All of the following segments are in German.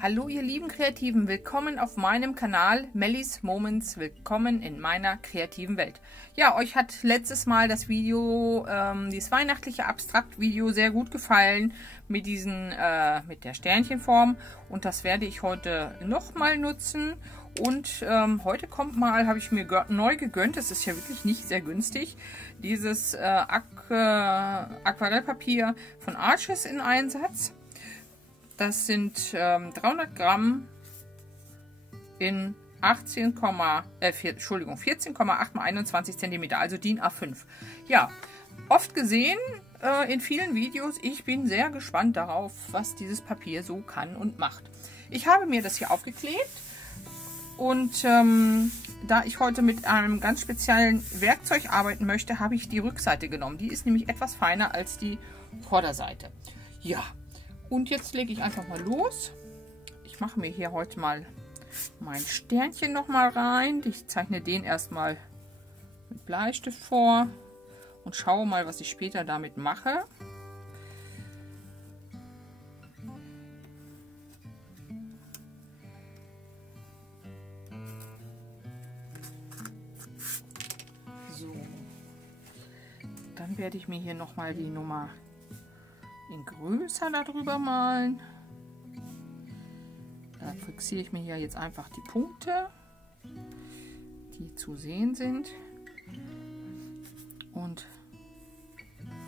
Hallo ihr lieben Kreativen, willkommen auf meinem Kanal Mellies Moments, willkommen in meiner kreativen Welt. Ja, euch hat letztes Mal das Video, dieses weihnachtliche Abstrakt-Video sehr gut gefallen mit mit der Sternchenform und das werde ich heute nochmal nutzen. Und heute habe ich mir neu gegönnt, das ist ja wirklich nicht sehr günstig, dieses Aquarellpapier von Arches in Einsatz. Das sind 300 Gramm in 14,8 mal 21 cm, also DIN A5. Ja, oft gesehen in vielen Videos. Ich bin sehr gespannt darauf, was dieses Papier so kann und macht. Ich habe mir das hier aufgeklebt und da ich heute mit einem ganz speziellen Werkzeug arbeiten möchte, habe ich die Rückseite genommen. Die ist nämlich etwas feiner als die Vorderseite. Ja. Und jetzt lege ich einfach mal los. Ich mache mir hier heute mal mein Sternchen noch mal rein. Ich zeichne den erstmal mit Bleistift vor und schaue mal, was ich später damit mache. So. Dann werde ich mir hier noch mal die Nummer in größer darüber malen. Da fixiere ich mir hier jetzt einfach die Punkte, die zu sehen sind, und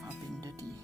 verbinde die.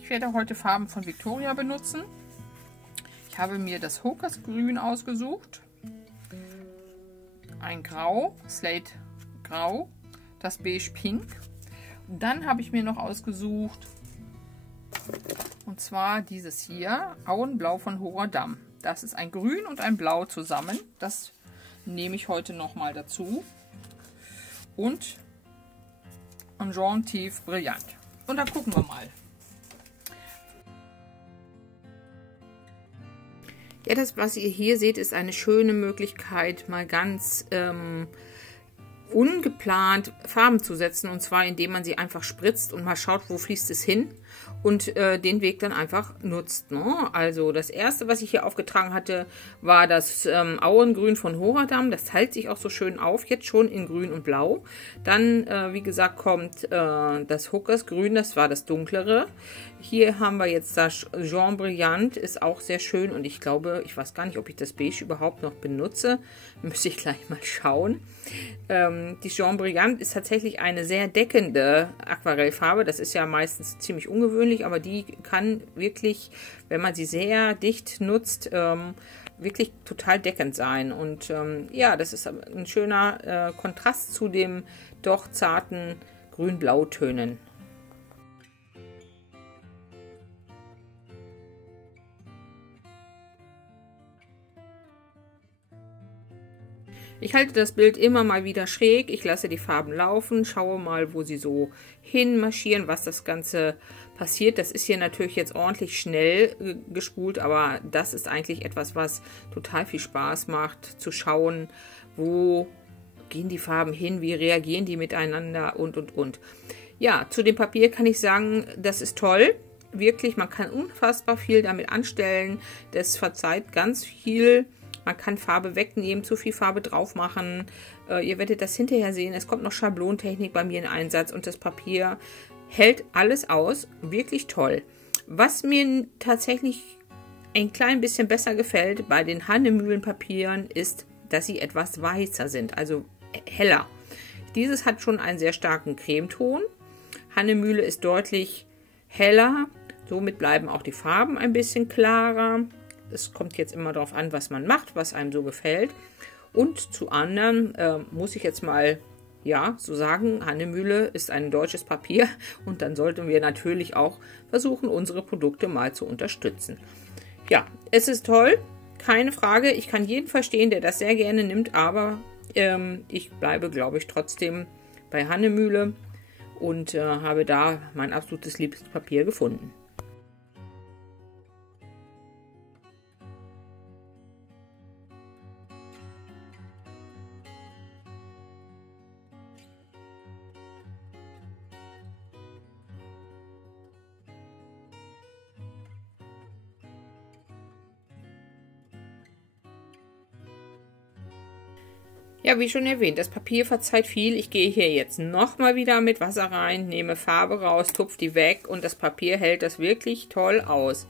Ich werde heute Farben von Victoria benutzen. Ich habe mir das Hokas Grün ausgesucht, ein Grau, Slate Grau, das Beige Pink. Und dann habe ich mir noch ausgesucht, und zwar dieses hier, Auenblau von Horadam. Das ist ein Grün und ein Blau zusammen. Das nehme ich heute noch mal dazu. Und ein Jaune Tief Brillant. Und dann gucken wir mal. Ja, das, was ihr hier seht, ist eine schöne Möglichkeit, mal ganz ungeplant Farben zu setzen. Und zwar, indem man sie einfach spritzt und mal schaut, wo fließt es hin. Und den Weg dann einfach nutzt. Ne? Also das erste, was ich hier aufgetragen hatte, war das Auengrün von Horadam. Das teilt sich auch so schön auf, jetzt schon in Grün und Blau. Dann, wie gesagt, kommt das Hokas Grün, das war das dunklere. Hier haben wir jetzt das Jaune Brillant, ist auch sehr schön. Und ich glaube, ich weiß gar nicht, ob ich das Beige überhaupt noch benutze. Müsste ich gleich mal schauen. Die Jaune Brillant ist tatsächlich eine sehr deckende Aquarellfarbe. Das ist ja meistens ziemlich ungewöhnlich, aber die kann wirklich, wenn man sie sehr dicht nutzt, wirklich total deckend sein. Und ja, das ist ein schöner Kontrast zu dem doch zarten Grün-Blautönen. Ich halte das Bild immer mal wieder schräg, ich lasse die Farben laufen, schaue mal, wo sie so hinmarschieren, was das Ganze passiert. Das ist hier natürlich jetzt ordentlich schnell gespult, aber das ist eigentlich etwas, was total viel Spaß macht, zu schauen, wo gehen die Farben hin, wie reagieren die miteinander und. Ja, zu dem Papier kann ich sagen, das ist toll. Wirklich, man kann unfassbar viel damit anstellen, das verzeiht ganz viel. Man kann Farbe wegnehmen, zu viel Farbe drauf machen. Ihr werdet das hinterher sehen. Es kommt noch Schablontechnik bei mir in Einsatz und das Papier hält alles aus. Wirklich toll. Was mir tatsächlich ein klein bisschen besser gefällt bei den Hannemühlenpapieren ist, dass sie etwas weißer sind, also heller. Dieses hat schon einen sehr starken Cremeton. Hannemühle ist deutlich heller. Somit bleiben auch die Farben ein bisschen klarer. Es kommt jetzt immer darauf an, was man macht, was einem so gefällt. Und zu anderen muss ich jetzt mal ja, so sagen, Hannemühle ist ein deutsches Papier und dann sollten wir natürlich auch versuchen, unsere Produkte mal zu unterstützen. Ja, es ist toll, keine Frage. Ich kann jeden verstehen, der das sehr gerne nimmt, aber ich bleibe, glaube ich, trotzdem bei Hannemühle und habe da mein absolutes Lieblingspapier gefunden. Ja, wie schon erwähnt, das Papier verzeiht viel. Ich gehe hier jetzt nochmal wieder mit Wasser rein, nehme Farbe raus, tupfe die weg und das Papier hält das wirklich toll aus.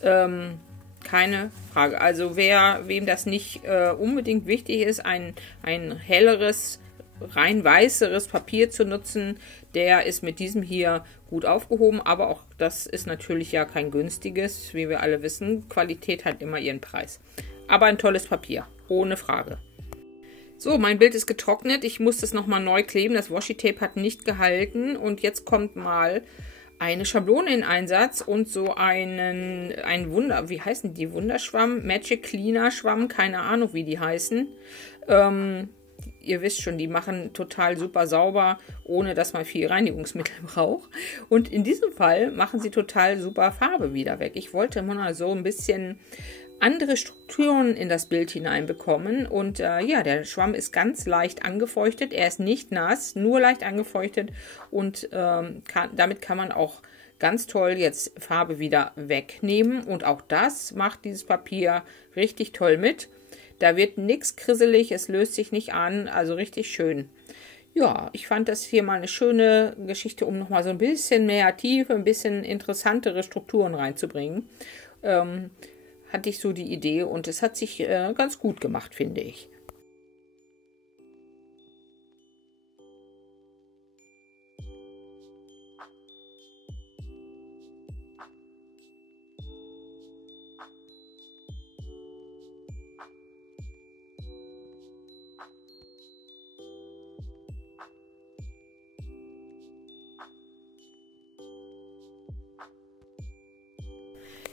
Keine Frage. Also wem das nicht unbedingt wichtig ist, ein helleres, rein weißeres Papier zu nutzen, der ist mit diesem hier gut aufgehoben. Aber auch das ist natürlich ja kein günstiges, wie wir alle wissen. Qualität hat immer ihren Preis. Aber ein tolles Papier, ohne Frage. So, mein Bild ist getrocknet. Ich muss das nochmal neu kleben. Das Washi-Tape hat nicht gehalten. Und jetzt kommt mal eine Schablone in Einsatz und so ein Wunder, wie heißen die? Wunderschwamm? Magic Cleaner Schwamm? Keine Ahnung, wie die heißen. Ihr wisst schon, die machen total super sauber, ohne dass man viel Reinigungsmittel braucht. Und in diesem Fall machen sie total super Farbe wieder weg. Ich wollte mal so ein bisschen andere Strukturen in das Bild hineinbekommen und ja, der Schwamm ist ganz leicht angefeuchtet, er ist nicht nass, nur leicht angefeuchtet und damit kann man auch ganz toll jetzt Farbe wieder wegnehmen und auch das macht dieses Papier richtig toll mit. Da wird nichts krisselig, es löst sich nicht an, also richtig schön. Ja, ich fand das hier mal eine schöne Geschichte, um nochmal so ein bisschen mehr Tiefe, ein bisschen interessantere Strukturen reinzubringen. Hatte ich so die Idee und es hat sich ganz gut gemacht, finde ich.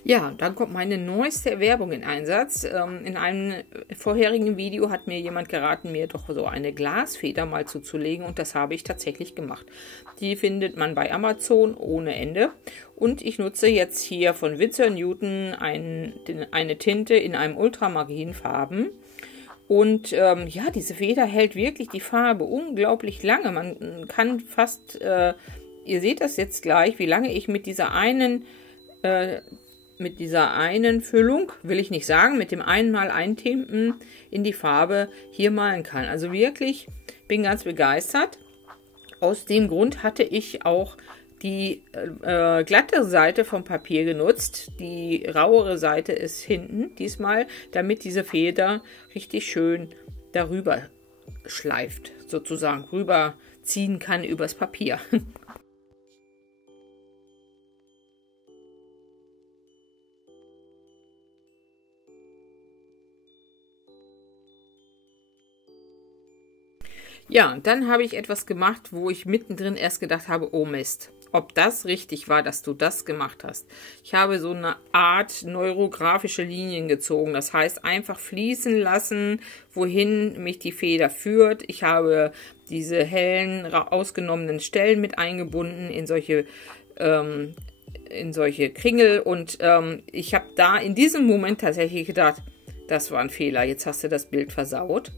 Ja, dann kommt meine neueste Werbung in Einsatz. In einem vorherigen Video hat mir jemand geraten, mir doch so eine Glasfeder mal zuzulegen und das habe ich tatsächlich gemacht. Die findet man bei Amazon ohne Ende und ich nutze jetzt hier von Winsor Newton eine Tinte in einem Ultramarinfarben. Und ja, diese Feder hält wirklich die Farbe unglaublich lange. Man kann fast, ihr seht das jetzt gleich, wie lange ich mit dieser einen Füllung, will ich nicht sagen, mit dem einmal eintimpen in die Farbe hier malen kann. Also wirklich, bin ganz begeistert. Aus dem Grund hatte ich auch die glatte Seite vom Papier genutzt. Die rauere Seite ist hinten diesmal, damit diese Feder richtig schön darüber schleift, sozusagen rüberziehen kann übers Papier. Ja, und dann habe ich etwas gemacht, wo ich mittendrin erst gedacht habe, oh Mist, ob das richtig war, dass du das gemacht hast. Ich habe so eine Art neurografische Linien gezogen, das heißt einfach fließen lassen, wohin mich die Feder führt. Ich habe diese hellen, ausgenommenen Stellen mit eingebunden in solche Kringel und ich habe da in diesem Moment tatsächlich gedacht, das war ein Fehler, jetzt hast du das Bild versaut.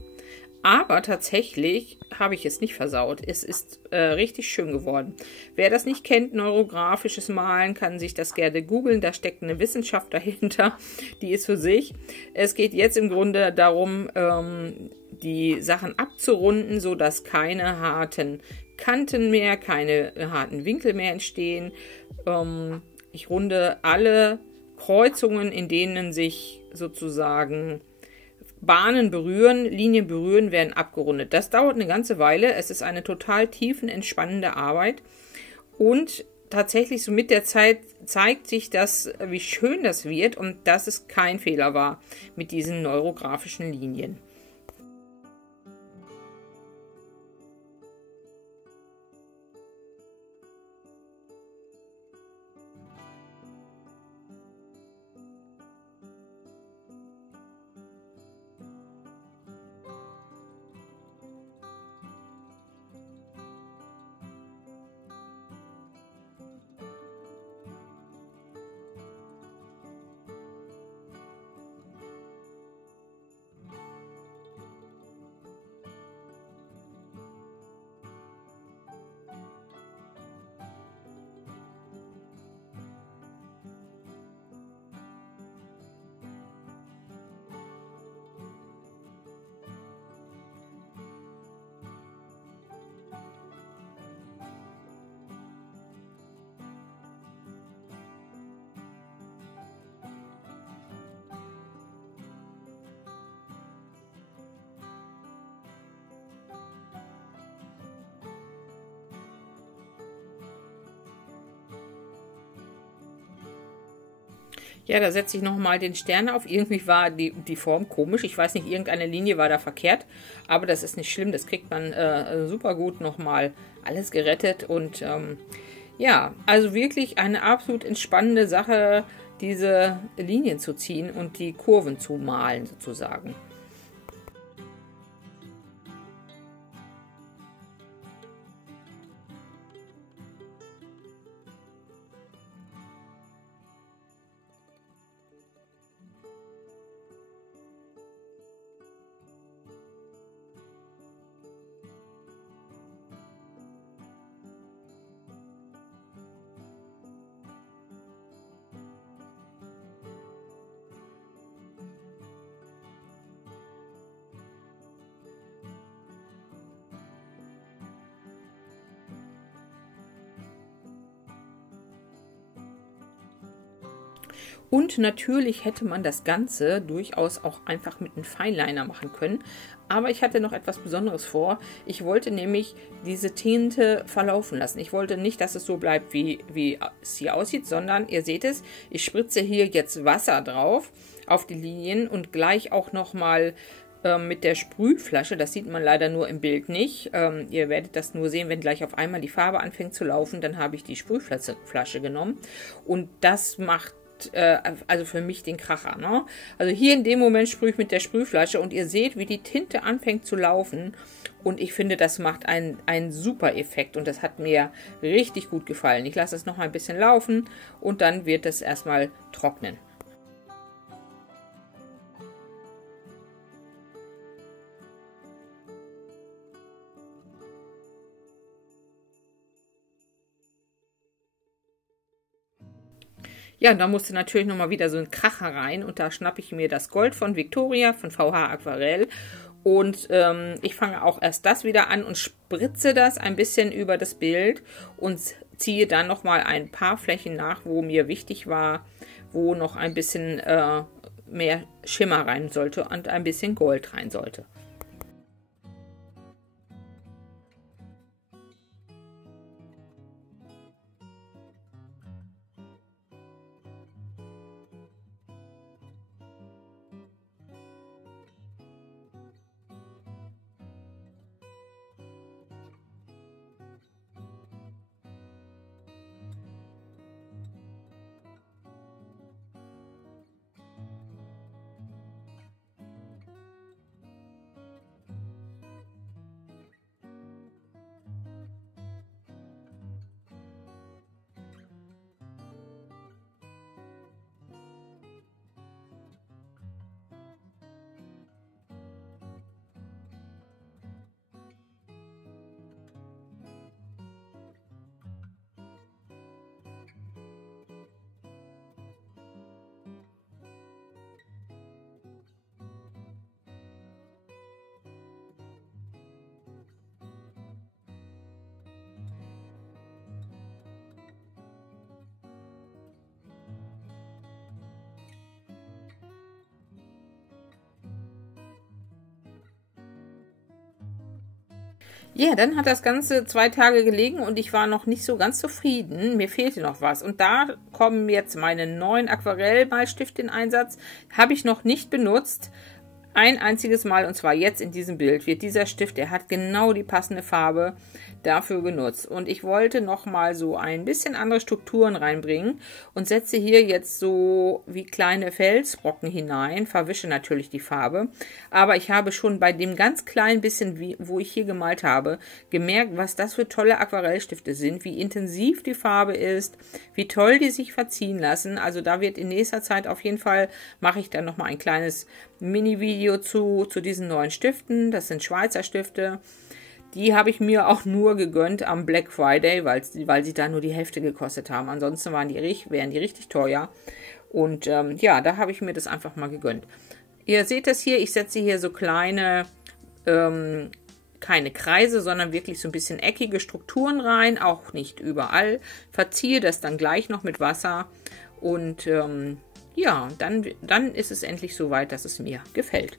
Aber tatsächlich habe ich es nicht versaut. Es ist richtig schön geworden. Wer das nicht kennt, neurografisches Malen, kann sich das gerne googeln. Da steckt eine Wissenschaft dahinter, die ist für sich. Es geht jetzt im Grunde darum, die Sachen abzurunden, sodass keine harten Kanten mehr, keine harten Winkel mehr entstehen. Ich runde alle Kreuzungen, in denen sich sozusagen Bahnen berühren, Linien berühren, werden abgerundet. Das dauert eine ganze Weile. Es ist eine total tiefenentspannende Arbeit. Und tatsächlich so mit der Zeit zeigt sich das, wie schön das wird und dass es kein Fehler war mit diesen neurografischen Linien. Ja, da setze ich nochmal den Stern auf. Irgendwie war die Form komisch. Ich weiß nicht, irgendeine Linie war da verkehrt. Aber das ist nicht schlimm. Das kriegt man super gut nochmal alles gerettet. Und ja, also wirklich eine absolut entspannende Sache, diese Linien zu ziehen und die Kurven zu malen sozusagen. Und natürlich hätte man das Ganze durchaus auch einfach mit einem Fineliner machen können. Aber ich hatte noch etwas Besonderes vor. Ich wollte nämlich diese Tinte verlaufen lassen. Ich wollte nicht, dass es so bleibt, wie es hier aussieht, sondern ihr seht es, ich spritze hier jetzt Wasser drauf auf die Linien und gleich auch nochmal mit der Sprühflasche. Das sieht man leider nur im Bild nicht. Ihr werdet das nur sehen, wenn gleich auf einmal die Farbe anfängt zu laufen. Dann habe ich die Sprühflasche genommen. Und das macht also für mich den Kracher. Ne? Also hier in dem Moment sprühe ich mit der Sprühflasche und ihr seht, wie die Tinte anfängt zu laufen. Und ich finde, das macht einen super Effekt und das hat mir richtig gut gefallen. Ich lasse es noch ein bisschen laufen und dann wird es erstmal trocknen. Ja, da musste natürlich nochmal wieder so ein Kracher rein und da schnappe ich mir das Gold von Victoria, von VH Aquarell und ich fange auch erst das wieder an und spritze das ein bisschen über das Bild und ziehe dann nochmal ein paar Flächen nach, wo mir wichtig war, wo noch ein bisschen mehr Schimmer rein sollte und ein bisschen Gold rein sollte. Ja, dann hat das Ganze 2 Tage gelegen und ich war noch nicht so ganz zufrieden. Mir fehlte noch was. Und da kommen jetzt meine neuen Aquarellmalstifte in Einsatz. Habe ich noch nicht benutzt. Ein einziges Mal, und zwar jetzt in diesem Bild, wird dieser Stift, der hat genau die passende Farbe, dafür genutzt. Und ich wollte nochmal so ein bisschen andere Strukturen reinbringen und setze hier jetzt so wie kleine Felsbrocken hinein, verwische natürlich die Farbe. Aber ich habe schon bei dem ganz kleinen bisschen, wo ich hier gemalt habe, gemerkt, was das für tolle Aquarellstifte sind, wie intensiv die Farbe ist, wie toll die sich verziehen lassen. Also da wird in nächster Zeit auf jeden Fall, mache ich dann nochmal ein kleines Mini-Video zu diesen neuen Stiften. Das sind Schweizer Stifte. Die habe ich mir auch nur gegönnt am Black Friday, weil sie da nur die Hälfte gekostet haben. Ansonsten wären die richtig teuer. Und ja, da habe ich mir das einfach mal gegönnt. Ihr seht das hier, ich setze hier so kleine, keine Kreise, sondern wirklich so ein bisschen eckige Strukturen rein. Auch nicht überall. Verziehe das dann gleich noch mit Wasser. Und ja, dann ist es endlich so weit, dass es mir gefällt.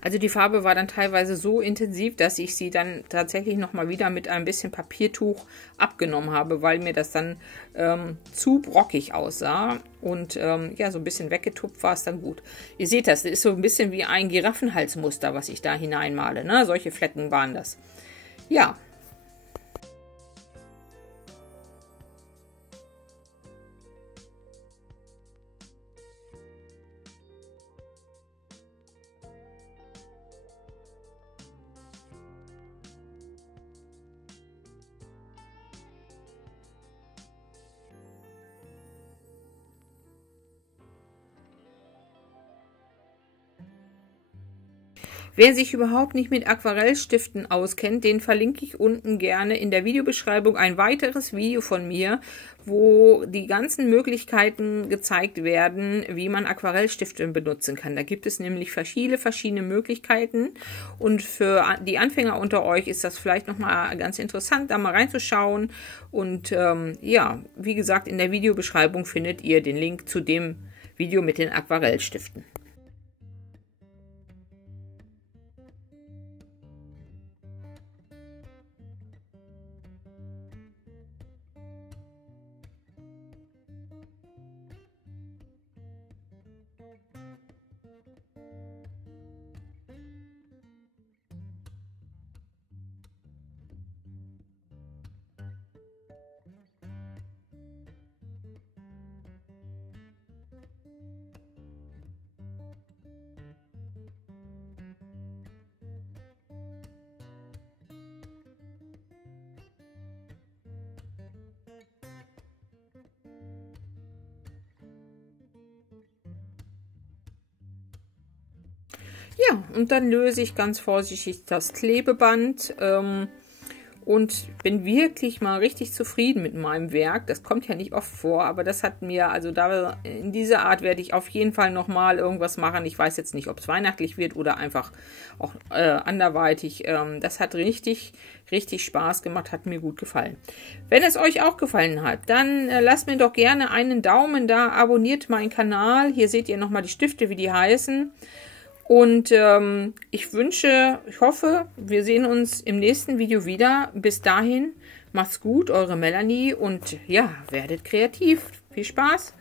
Also die Farbe war dann teilweise so intensiv, dass ich sie dann tatsächlich nochmal wieder mit ein bisschen Papiertuch abgenommen habe, weil mir das dann zu brockig aussah. Und ja, so ein bisschen weggetupft war es dann gut. Ihr seht das ist so ein bisschen wie ein Giraffenhalsmuster, was ich da hineinmale. Ne? Solche Flecken waren das. Ja. Wer sich überhaupt nicht mit Aquarellstiften auskennt, den verlinke ich unten gerne in der Videobeschreibung ein weiteres Video von mir, wo die ganzen Möglichkeiten gezeigt werden, wie man Aquarellstifte benutzen kann. Da gibt es nämlich verschiedene Möglichkeiten und für die Anfänger unter euch ist das vielleicht nochmal ganz interessant, da mal reinzuschauen. Und ja, wie gesagt, in der Videobeschreibung findet ihr den Link zu dem Video mit den Aquarellstiften. Ja, und dann löse ich ganz vorsichtig das Klebeband und bin wirklich mal richtig zufrieden mit meinem Werk. Das kommt ja nicht oft vor, aber das hat mir, also da in dieser Art werde ich auf jeden Fall nochmal irgendwas machen. Ich weiß jetzt nicht, ob es weihnachtlich wird oder einfach auch anderweitig. Das hat richtig Spaß gemacht, hat mir gut gefallen. Wenn es euch auch gefallen hat, dann lasst mir doch gerne einen Daumen da, abonniert meinen Kanal. Hier seht ihr nochmal die Stifte, wie die heißen. Und ich hoffe, wir sehen uns im nächsten Video wieder. Bis dahin, macht's gut, eure Melanie und ja, werdet kreativ. Viel Spaß!